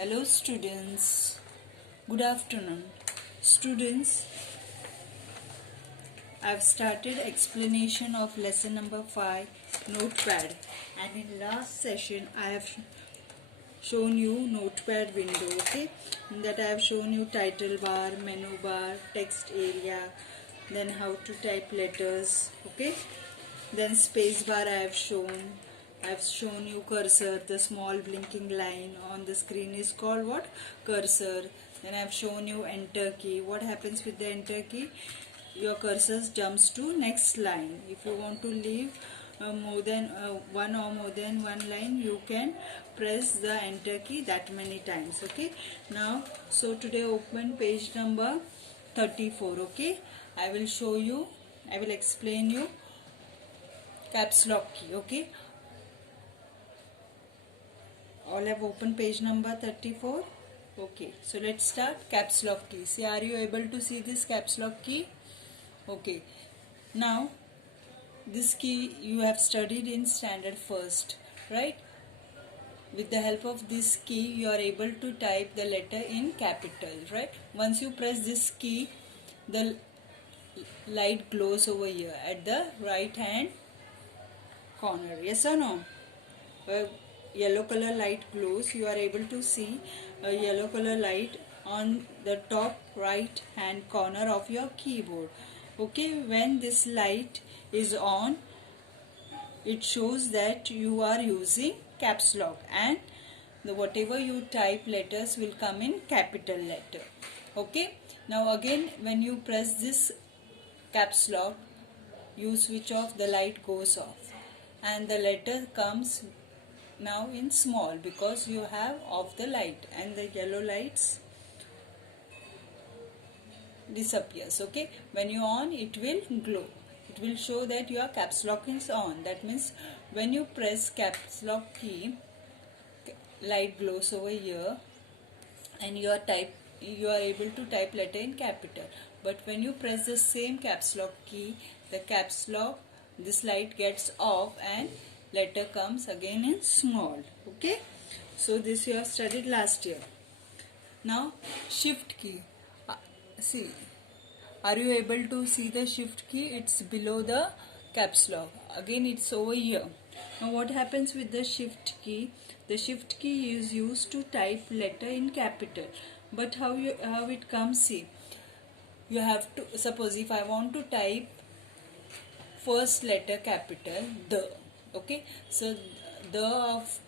Hello students, good afternoon. Students, I've started explanation of lesson number 5, Notepad, and in last session I have shown you Notepad window, okay? In that I have shown you title bar, menu bar, text area, then how to type letters, okay? Then space bar I've shown you cursor, the small blinking line on the screen is called what? Cursor. Then I've shown you enter key. What happens with the enter key? Your cursor jumps to next line. If you want to leave more than one or more than one line, you can press the enter key that many times, okay? Now, so today open page number 34, okay? I will explain you caps lock key, okay? All have opened page number 34. Okay, so let's start caps lock key. See, are you able to see this caps lock key? Okay, now this key you have studied in standard first, right? With the help of this key you are able to type the letter in capital, right? Once you press this key, the light glows over here at the right hand corner. Yes or no? Yellow color light glows, you are able to see a yellow color light on the top right hand corner of your keyboard. Okay, when this light is on, it shows that you are using caps lock, and whatever you type letters will come in capital letter. Okay, now again when you press this caps lock, you switch off, the light goes off and the letter comes now in small because you have off the light and the yellow lights disappears. Okay, when you on, it will glow, it will show that your caps lock is on. That means when you press caps lock key, light glows over here and you are able to type letter in capital. But when you press the same caps lock key, the caps lock, this light gets off and letter comes again in small. Okay, so this you have studied last year. Now shift key, see, are you able to see the shift key? It's below the caps lock, again it's over here. Now what happens with the shift key? The shift key is used to type letter in capital, but how it comes, see, you have to, suppose if I want to type first letter capital, the, okay, so the of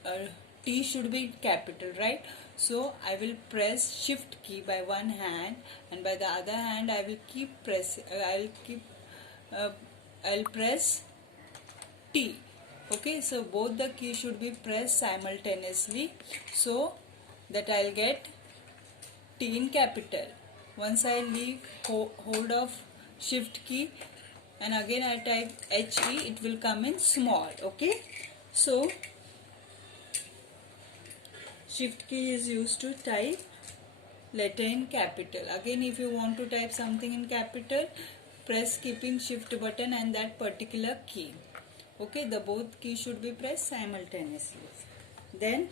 T should be capital, right? So I will press shift key by one hand and by the other hand I will keep press I'll press T. Okay, so both the keys should be pressed simultaneously so that I'll get T in capital. Once I leave hold of shift key and again I type HE, it will come in small. Okay, so shift key is used to type letter in capital. Again, if you want to type something in capital, press keeping shift button and that particular key. Okay, the both keys should be pressed simultaneously. Then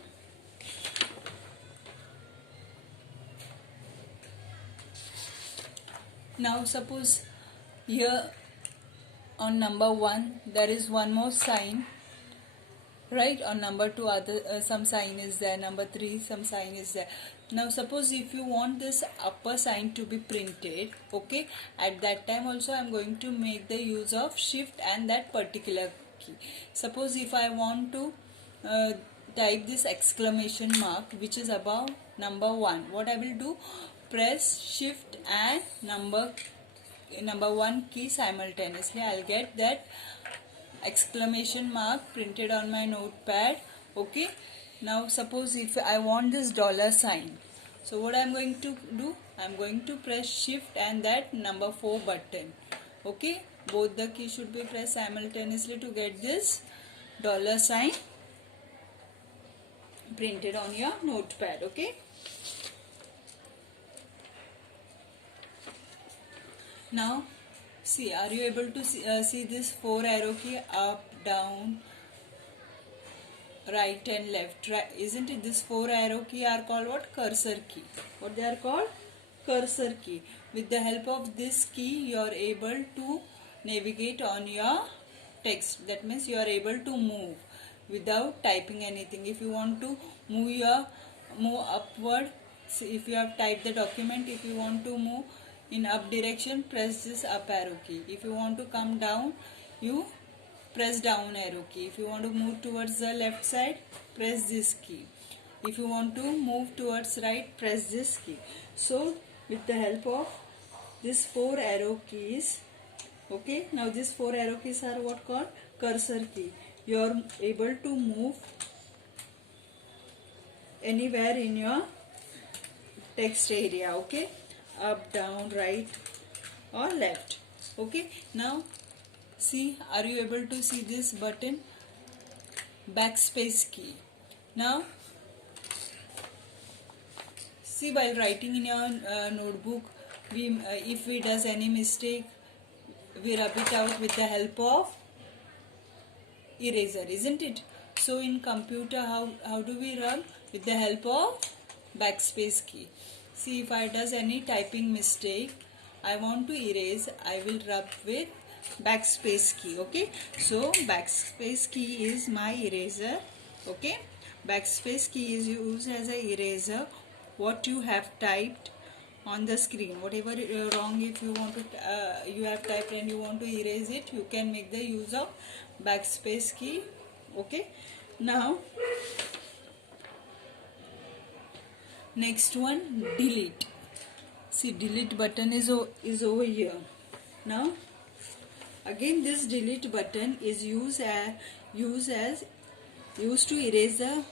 now suppose here on number 1 there is one more sign, right? On number 2 other some sign is there, number 3 some sign is there. Now suppose if you want this upper sign to be printed, okay, at that time also I am going to make the use of shift and that particular key. Suppose if I want to type this exclamation mark which is above number 1, what I will do, press shift and number 1 key simultaneously, I'll get that exclamation mark printed on my notepad. Okay, now suppose if I want this dollar sign, so what I'm going to do, I'm going to press shift and that number 4 button. Okay, both the keys should be pressed simultaneously to get this dollar sign printed on your notepad. Okay, now see, are you able to see this 4 arrow key, up, down, right and left, right, isn't it? This 4 arrow key are called what? Cursor key. What they are called? Cursor key. With the help of this key you are able to navigate on your text. That means you are able to move without typing anything. If you want to move upward, so if you have typed the document, if you want to move in up direction, press this up arrow key. If you want to come down, you press down arrow key. If you want to move towards the left side, press this key. If you want to move towards right, press this key. So with the help of these 4 arrow keys, okay, now these 4 arrow keys are what called? Cursor key. You are able to move anywhere in your text area, okay, up, down, right or left. Okay, now see, are you able to see this button? Backspace key. Now see, while writing in your notebook, if we does any mistake, we rub it out with the help of eraser, isn't it? So in computer, how do we rub? With the help of backspace key. See, if I does any typing mistake, I want to erase, I will rub with backspace key. Okay, so backspace key is my eraser. Okay, backspace key is used as a eraser. What you have typed on the screen, whatever wrong, if you want to you have typed and you want to erase it, you can make the use of backspace key. Okay, now next one, delete. See, delete button is over here. Now again, this delete button is used to erase the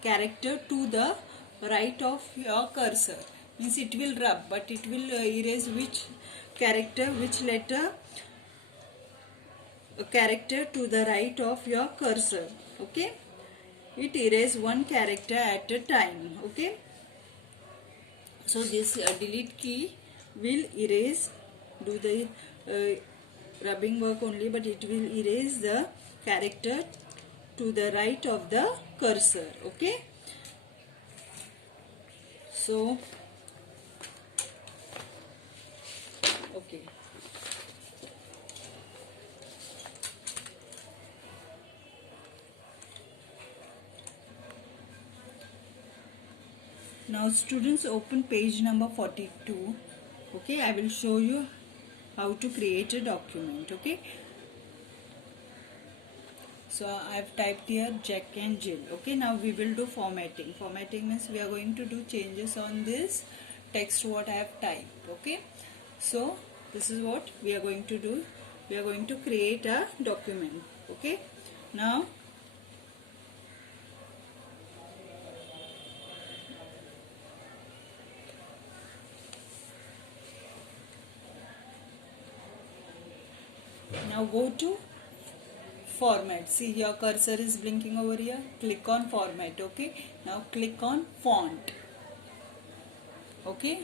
character to the right of your cursor. Means it will rub, but it will erase which character, which letter, a character to the right of your cursor. Okay, it erases one character at a time. Okay, so this delete key will erase, do the rubbing work only, but it will erase the character to the right of the cursor. Okay, so okay, now students, open page number 42. Okay, I will show you how to create a document. Okay, so I have typed here Jack and Jill. Okay, now we will do formatting. Formatting means we are going to do changes on this text what I have typed. Okay, so this is what we are going to do. We are going to create a document. Okay, now go to format. See, your cursor is blinking over here. Click on format. Okay, now click on font. Okay,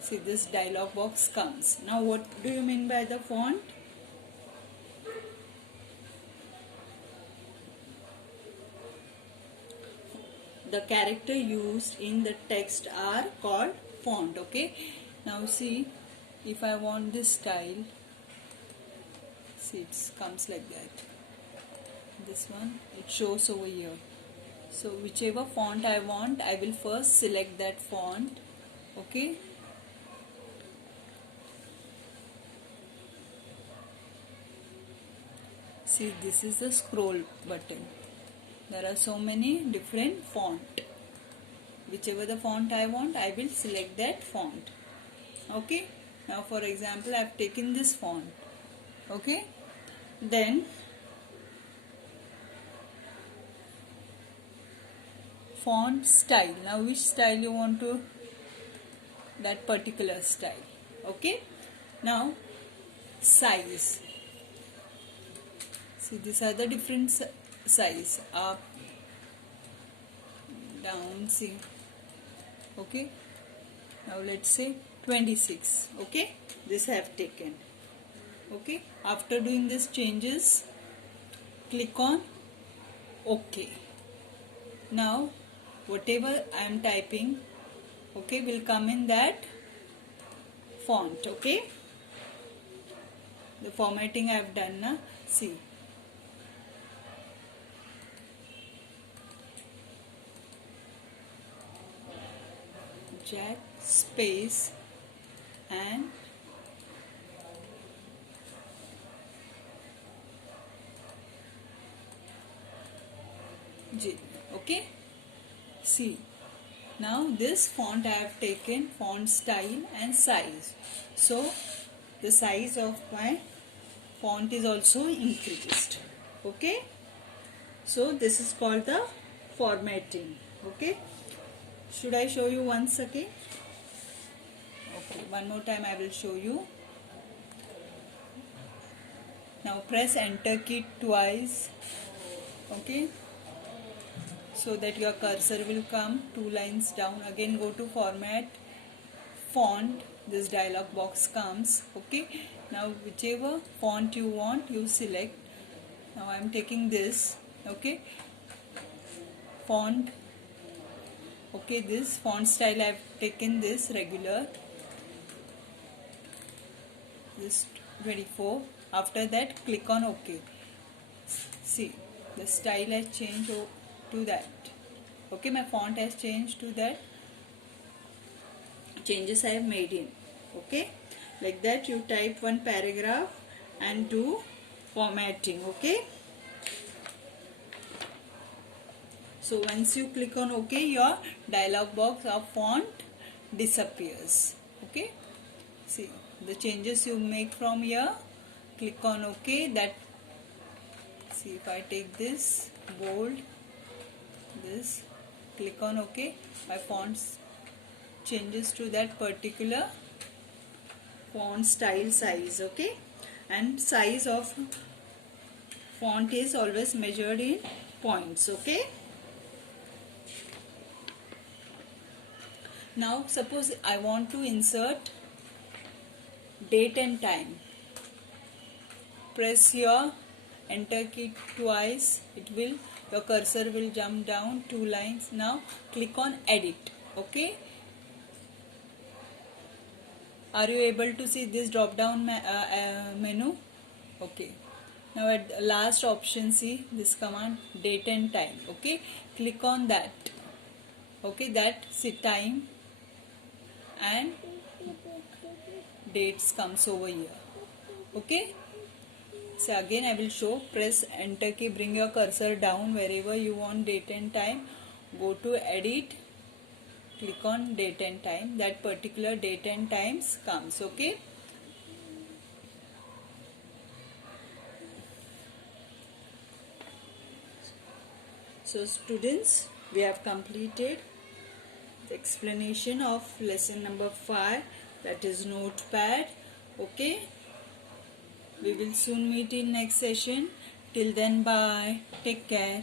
see, this dialog box comes. Now what do you mean by the font? The character used in the text are called font. Okay, now see, if I want this style, see, it comes like that. This one, it shows over here. So whichever font I want, I will first select that font. Okay, see, this is the scroll button. There are so many different font. Whichever the font I want, I will select that font. Okay, now for example, I have taken this font. Okay, then font style. Now which style you want to, that particular style. Okay, now size. See, these are the different size, up, down. See, okay, now let's say 26. Okay, this I have taken. Okay, after doing this changes, click on OK. Now whatever I am typing, okay, will come in that font. Okay, the formatting I have done na. See, Jack space and J. Okay, see, now this font I have taken font style and size, so the size of my font is also increased. Okay, so this is called the formatting. Okay, should I show you once again? Okay, one more time I will show you. Now press enter key twice. Okay, so that your cursor will come 2 lines down. Again go to format, font, this dialog box comes. Okay, now whichever font you want you select. Now I am taking this. Okay, font. Okay, this font style I have taken this regular, this 24. After that click on OK. See, the style has changed to that. Okay, my font has changed to that. Changes I have made in. Okay, like that you type one paragraph and do formatting. Okay, so once you click on OK, your dialog box of font disappears. Okay, see the changes you make from here. Click on OK. That, see, if I take this bold, this, click on OK, my fonts changes to that particular font style size. Okay, and size of font is always measured in points. Okay, now suppose I want to insert date and time. Press your enter key twice. Your cursor will jump down 2 lines. Now click on edit. Okay, are you able to see this drop down menu? Okay, now at the last option, see this command, date and time. Okay, click on that. Okay, that, see, time and dates comes over here. Okay, so again I will show. Press enter key, bring your cursor down wherever you want date and time. Go to edit, click on date and time. That particular date and times comes. Okay, so students, we have completed the explanation of lesson number 5, that is Notepad. Okay, we will soon meet in next session. Till then, bye, take care.